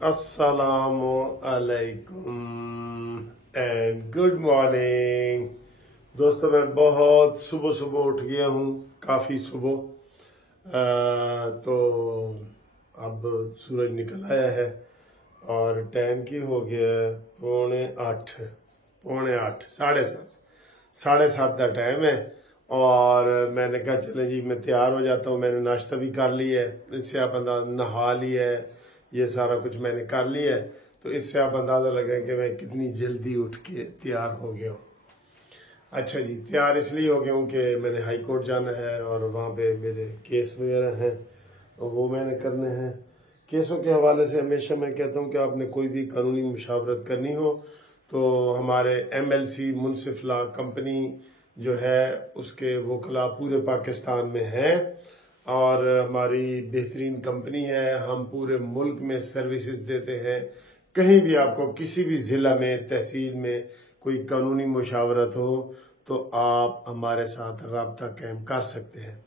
अस्सलामु अलैकुम and good morning. दोस्तों, मैं बहुत सुबह सुबह उठ गया हूँ, काफ़ी सुबह। तो अब सूरज निकल आया है और टाइम की हो गया है पौने आठ, साढ़े सात का टाइम है। और मैंने कहा चले जी मैं तैयार हो जाता हूँ। मैंने नाश्ता भी कर लिया है, इससे आप नहा लिया है, ये सारा कुछ मैंने कर लिया है। तो इससे आप अंदाज़ा लगाएं कि मैं कितनी जल्दी उठ के तैयार हो गया हूँ। अच्छा जी, तैयार इसलिए हो गया हूँ कि मैंने हाई कोर्ट जाना है और वहाँ पे मेरे केस वगैरह हैं और वो मैंने करने हैं। केसों के हवाले से हमेशा मैं कहता हूँ कि आपने कोई भी कानूनी मुशावरत करनी हो तो हमारे MLC मुनसिफ लॉ कंपनी जो है उसके वकला पूरे पाकिस्तान में हैं और हमारी बेहतरीन कंपनी है। हम पूरे मुल्क में सर्विसेज देते हैं। कहीं भी आपको किसी भी ज़िला में, तहसील में कोई कानूनी मुशावरत हो तो आप हमारे साथ रब्ता कायम कर सकते हैं।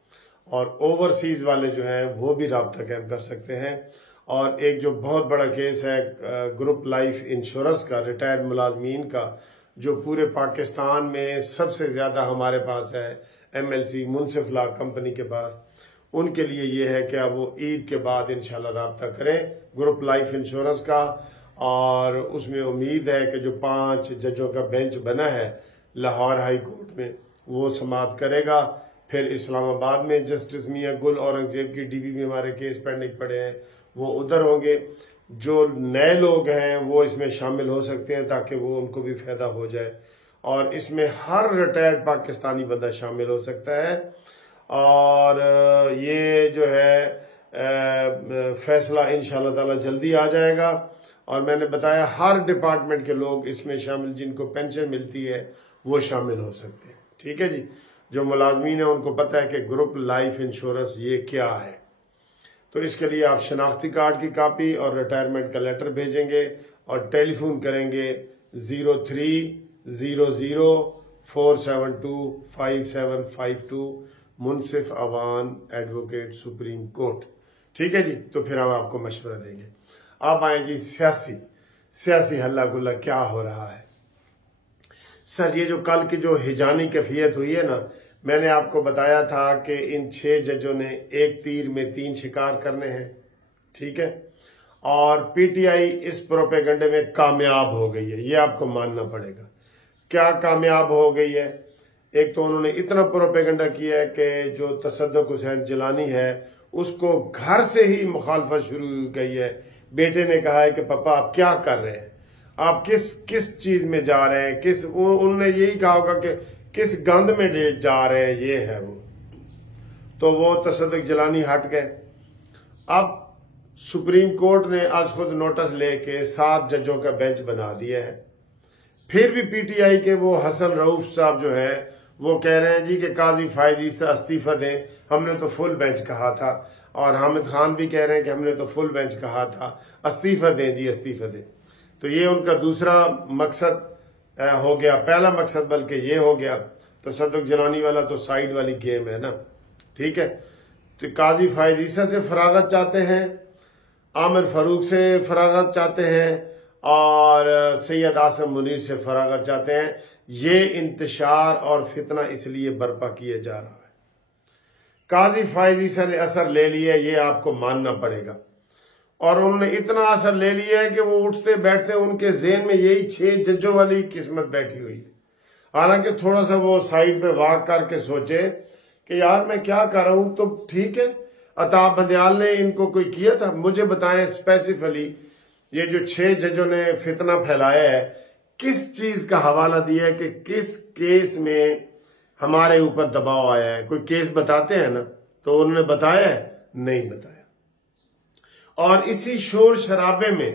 और ओवरसीज़ वाले जो हैं वो भी रब्ता कायम कर सकते हैं। और एक जो बहुत बड़ा केस है ग्रुप लाइफ इंश्योरेंस का, रिटायर्ड मुलाजमीन का, जो पूरे पाकिस्तान में सबसे ज़्यादा हमारे पास है MLC मुनसिफ लॉ कंपनी के पास, उनके लिए ये है कि अब वो ईद के बाद इंशाल्लाह रब्ता करें ग्रुप लाइफ इंश्योरेंस का। और उसमें उम्मीद है कि जो 5 जजों का बेंच बना है लाहौर हाई कोर्ट में वो समाअत करेगा। फिर इस्लामाबाद में जस्टिस मियां गुल औरंगजेब की DB में हमारे केस पेंडिंग पड़े हैं, वो उधर होंगे। जो नए लोग हैं वो इसमें शामिल हो सकते हैं ताकि वो उनको भी फायदा हो जाए। और इसमें हर रिटायर्ड पाकिस्तानी बंदा शामिल हो सकता है। और ये जो है फैसला इंशाल्लाह ताला जल्दी आ जाएगा। और मैंने बताया हर डिपार्टमेंट के लोग इसमें शामिल, जिनको पेंशन मिलती है वो शामिल हो सकते हैं। ठीक है जी, जो मुलाजमीन है उनको पता है कि ग्रुप लाइफ इंश्योरेंस ये क्या है। तो इसके लिए आप शनाख्ती कार्ड की कापी और रिटायरमेंट का लेटर भेजेंगे और टेलीफोन करेंगे 030047255752 मुनसिफ अवान एडवोकेट सुप्रीम कोर्ट। ठीक है जी, तो फिर हम आपको मशवरा देंगे। अब आए जी सियासी हल्ला गुल्ला क्या हो रहा है। सर, ये जो कल की जो हिजानी कैफियत हुई है ना, मैंने आपको बताया था कि इन 6 जजों ने एक तीर में 3 शिकार करने हैं। ठीक है, और PTI इस प्रोपेगंडे में कामयाब हो गई है, ये आपको मानना पड़ेगा। क्या कामयाब हो गई है? एक तो उन्होंने इतना प्रोपेगंडा किया है कि जो तसद्दुक हुसैन जिलानी है उसको घर से ही मुखालफत शुरू हो गई है। बेटे ने कहा है कि पापा आप क्या कर रहे हैं, आप किस चीज में जा रहे हैं, उन्होंने यही कहा होगा कि किस गंद में जा रहे हैं, ये है वो। तो वो तसद्दुक जिलानी हट गए। अब सुप्रीम कोर्ट ने आज खुद नोटिस लेके 7 जजों का बेंच बना दिया है। फिर भी PTI के वो हसन रऊफ साहब जो है वो कह रहे हैं जी कि काजी फायदी से इस्तीफा दें, हमने तो फुल बेंच कहा था। और हामिद खान भी कह रहे हैं कि हमने तो फुल बेंच कहा था, इस्तीफा दें जी, इस्तीफा दें। तो ये उनका दूसरा मकसद हो गया। पहला मकसद बल्कि ये हो गया, तसद्दुक जिलानी वाला तो साइड वाली गेम है ना। ठीक है, तो काजी फायदीसा से फरागत चाहते हैं, आमिर फारूक से फरागत चाहते हैं और सैयद आसम मुनीर से फरागत चाहते हैं। ये इंतशार और फितना इसलिए बर्पा किए जा रहा है। काजी फायदीसा ने असर ले लिया, ये आपको मानना पड़ेगा। और उन्होंने इतना असर ले लिया है कि वो उठते बैठते उनके ज़हन में यही 6 जजों वाली किस्मत बैठी हुई है। हालांकि थोड़ा सा वो साइड पे वाक करके सोचे कि यार मैं क्या कर रहा हूं, तो ठीक है, अताब बंदयाल ने इनको कोई किया था, मुझे बताएं स्पेसिफिकली ये जो 6 जजों ने फितना फैलाया है किस चीज का हवाला दिया है कि किस केस में हमारे ऊपर दबाव आया है। कोई केस बताते हैं ना, तो उन्होंने बताया है? नहीं बताया। और इसी शोर शराबे में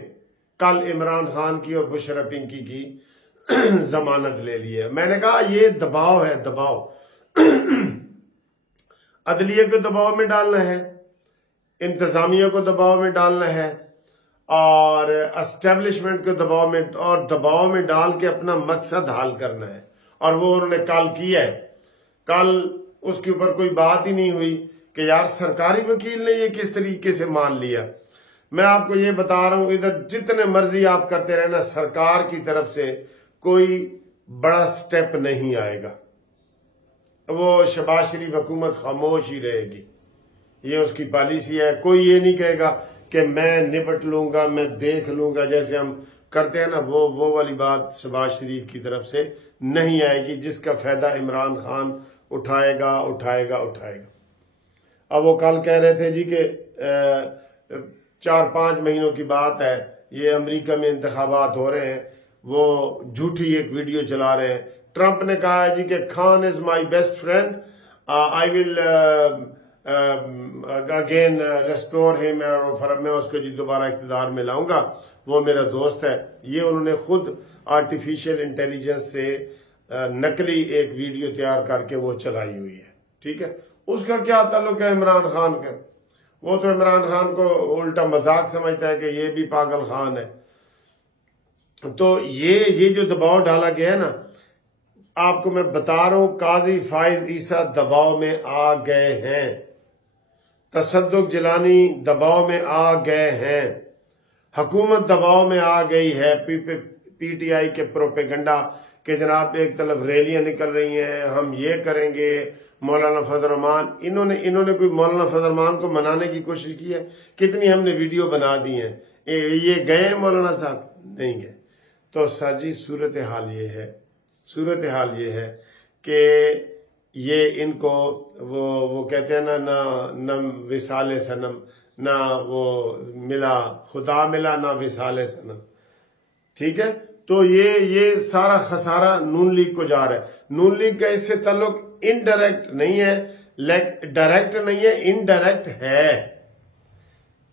कल इमरान खान की और बुशरा पिंकी की जमानत ले ली है। मैंने कहा ये दबाव है, दबाव अदलिया को दबाव में डालना है, इंतजामिया को दबाव में डालना है और एस्टेब्लिशमेंट को दबाव में डाल के अपना मकसद हाल करना है। और वो उन्होंने कल किया है। कल उसके ऊपर कोई बात ही नहीं हुई कि यार सरकारी वकील ने ये किस तरीके से मान लिया। मैं आपको ये बता रहा हूं, इधर जितने मर्जी आप करते रहना, सरकार की तरफ से कोई बड़ा स्टेप नहीं आएगा। वो शहबाज शरीफ हुकूमत खामोश ही रहेगी, ये उसकी पॉलिसी है। कोई ये नहीं कहेगा कि मैं निपट लूंगा, मैं देख लूंगा, जैसे हम करते हैं ना, वो वाली बात शहबाज शरीफ की तरफ से नहीं आएगी, जिसका फायदा इमरान खान उठाएगा उठाएगा उठाएगा। अब वो कल कह रहे थे जी कि 4-5 महीनों की बात है, ये अमेरिका में इंतखाबात हो रहे हैं, वो झूठी एक वीडियो चला रहे हैं। ट्रंप ने कहा है जी कि Khan is my best friend, I will again restore him, और मैं उसको जी दोबारा इख्तिदार में लाऊंगा, वो मेरा दोस्त है। ये उन्होंने खुद आर्टिफिशियल इंटेलिजेंस से नकली एक वीडियो तैयार करके वो चलाई हुई है। ठीक है, उसका क्या ताल्लुक है इमरान खान का? वो तो इमरान खान को उल्टा मजाक समझता है कि ये भी पागल खान है। तो ये जो दबाव डाला गया है ना, आपको मैं बता रहा हूं, काजी फाइज ईसा दबाव में आ गए हैं, तसद्दुक जिलानी दबाव में आ गए हैं, हुकूमत दबाव में आ गई है। पीटीआई के प्रोपेगंडा के जनाब, एक तरफ रैलियां निकल रही हैं, हम ये करेंगे, मौलाना फजल रहमान, इन्होंने कोई मौलाना फजल रहमान को मनाने की कोशिश की है? कितनी हमने वीडियो बना दी हैं। ये गए मौलाना साहब? नहीं गए। तो सर जी सूरत हाल ये है कि ये इनको वो कहते हैं ना विसाले सनम, ना वो मिला खुदा मिला, ना विसाले सनम। ठीक है, तो ये सारा खसारा नून लीग को जा रहा है। नून लीग का इससे ताल्लुक इनडायरेक्ट नहीं है, डायरेक्ट नहीं है, इनडायरेक्ट है।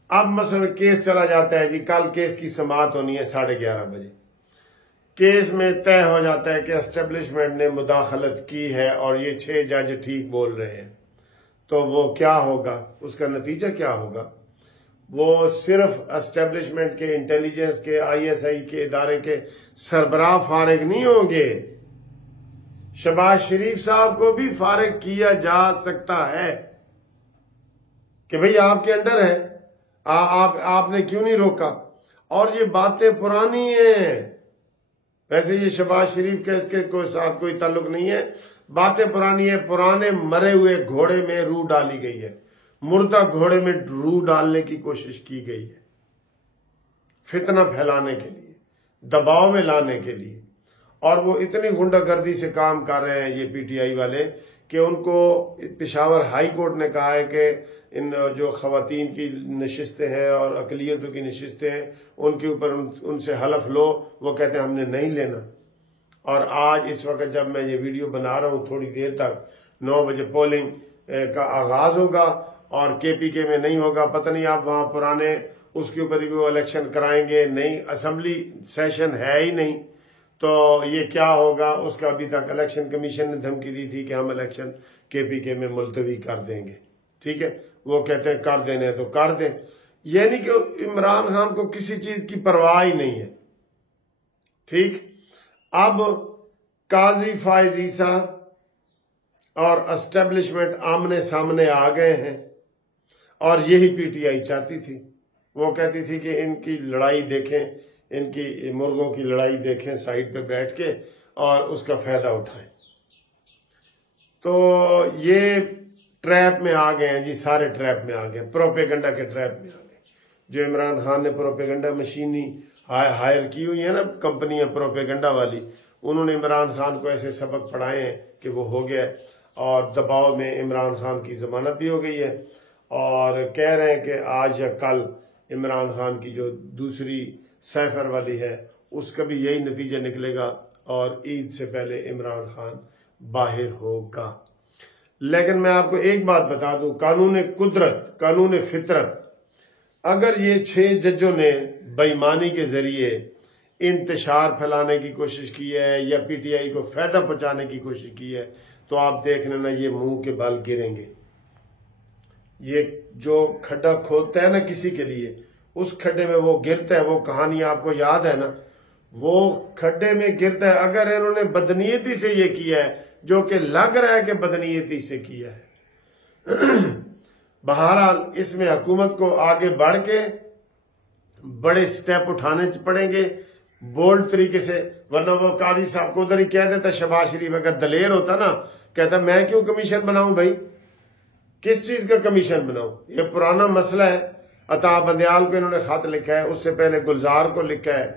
अब मसलन केस चला जाता है जी, कल केस की समाअत होनी है 11:30 बजे। केस में तय हो जाता है कि एस्टेब्लिशमेंट ने मुदाखलत की है और ये 6 जज ठीक बोल रहे हैं। तो वो क्या होगा, उसका नतीजा क्या होगा? वो सिर्फ एस्टेब्लिशमेंट के, इंटेलिजेंस के, आईएसआई के इदारे के सरबराह फारिग नहीं होंगे, शहबाज शरीफ साहब को भी फारिग किया जा सकता है कि भाई आपके अंडर है, आपने क्यों नहीं रोका? और ये बातें पुरानी हैं, वैसे ये शहबाज शरीफ का इसके कोई साथ कोई ताल्लुक नहीं है, बातें पुरानी है। पुराने मरे हुए घोड़े में रूह डाली गई है, मुर्दा घोड़े में रूह डालने की कोशिश की गई है, फितना फैलाने के लिए, दबाव में लाने के लिए। और वो इतनी गुंडागर्दी से काम कर रहे हैं ये पीटीआई वाले कि उनको पेशावर हाई कोर्ट ने कहा है कि इन जो खवातीन की नशिस्तें हैं और अकलियतों की नशिस्तें हैं, उनके ऊपर उनसे हलफ लो। वो कहते हैं हमने नहीं लेना। और आज इस वक्त जब मैं ये वीडियो बना रहा हूँ, थोड़ी देर तक 9 बजे पोलिंग का आगाज होगा और केपीके में नहीं होगा। पता नहीं आप वहां पुराने उसके ऊपर भी वो इलेक्शन कराएंगे नहीं, असेंबली सेशन है ही नहीं, तो ये क्या होगा उसका अभी तक इलेक्शन कमीशन ने धमकी दी थी कि हम इलेक्शन केपीके में मुलतवी कर देंगे। ठीक है, वो कहते हैं कर देने तो कर दें। यह नहीं कि इमरान खान को किसी चीज की परवाह ही नहीं है। ठीक, अब काजी फाइज ईसा और एस्टेब्लिशमेंट आमने सामने आ गए हैं और यही पीटीआई चाहती थी। वो कहती थी कि इनकी लड़ाई देखें, इनकी मुर्गों की लड़ाई देखें साइड पे बैठ के और उसका फायदा उठाएं। तो ये ट्रैप में आ गए हैं जी, सारे ट्रैप में आ गए, प्रोपेगेंडा के ट्रैप में आ गए। जो इमरान खान ने प्रोपेगेंडा मशीनी हायर की हुई है ना, कंपनियां प्रोपेगेंडा वाली, उन्होंने इमरान खान को ऐसे सबक पढ़ाए हैं कि वो हो गया। और दबाव में इमरान खान की जमानत भी हो गई है और कह रहे हैं कि आज या कल इमरान खान की जो दूसरी सैफर वाली है उसका भी यही नतीजा निकलेगा और ईद से पहले इमरान खान बाहर होगा। लेकिन मैं आपको एक बात बता दूं, कानून कुदरत, कानून फितरत, अगर ये 6 जजों ने बेईमानी के जरिए इंतशार फैलाने की कोशिश की है या पीटीआई को फायदा पहुंचाने की कोशिश की है, तो आप देख लेना ये मुंह के बाल गिरेंगे। ये जो खड्डा खोदता है ना किसी के लिए, उस खड्डे में वो गिरता है। वो कहानी आपको याद है ना, वो खड्डे में गिरता है। अगर इन्होंने बदनीयती से ये किया है, जो कि लग रहा है कि बदनीयती से किया है, बहरहाल इसमें हुकूमत को आगे बढ़ के बड़े स्टेप उठाने पड़ेंगे बोल्ड तरीके से, वरना वो कादी साहब को उधर ही कह देता, शहबाज शरीफ अगर दलेर होता ना, कहता मैं क्यों कमीशन बनाऊं भाई, किस चीज का कमीशन बनाऊं, ये पुराना मसला है। अता बंदयाल को इन्होंने खत लिखा है, उससे पहले गुलजार को लिखा है,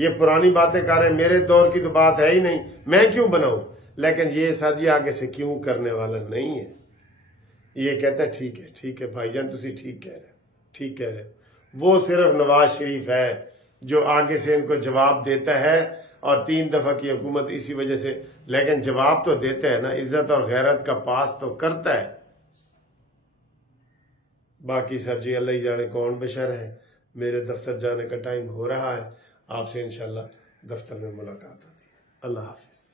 ये पुरानी बातें कर रहे हैं, मेरे दौर की तो बात है ही नहीं, मैं क्यों बनाऊं। लेकिन ये सर जी आगे से क्यों करने वाला नहीं है। ये कहता है ठीक है भाईजान, तुसी ठीक कह रहे, ठीक कह रहे। वो सिर्फ नवाज शरीफ है जो आगे से इनको जवाब देता है, और 3 दफा की हुकूमत इसी वजह से, लेकिन जवाब तो देता है ना, इज्जत और गैरत का पास तो करता है। बाकी सर जी अल्लाह ही जाने कौन बेशर है। मेरे दफ्तर जाने का टाइम हो रहा है, आपसे इंशाल्लाह दफ्तर में मुलाकात होती है। अल्लाह हाफिज।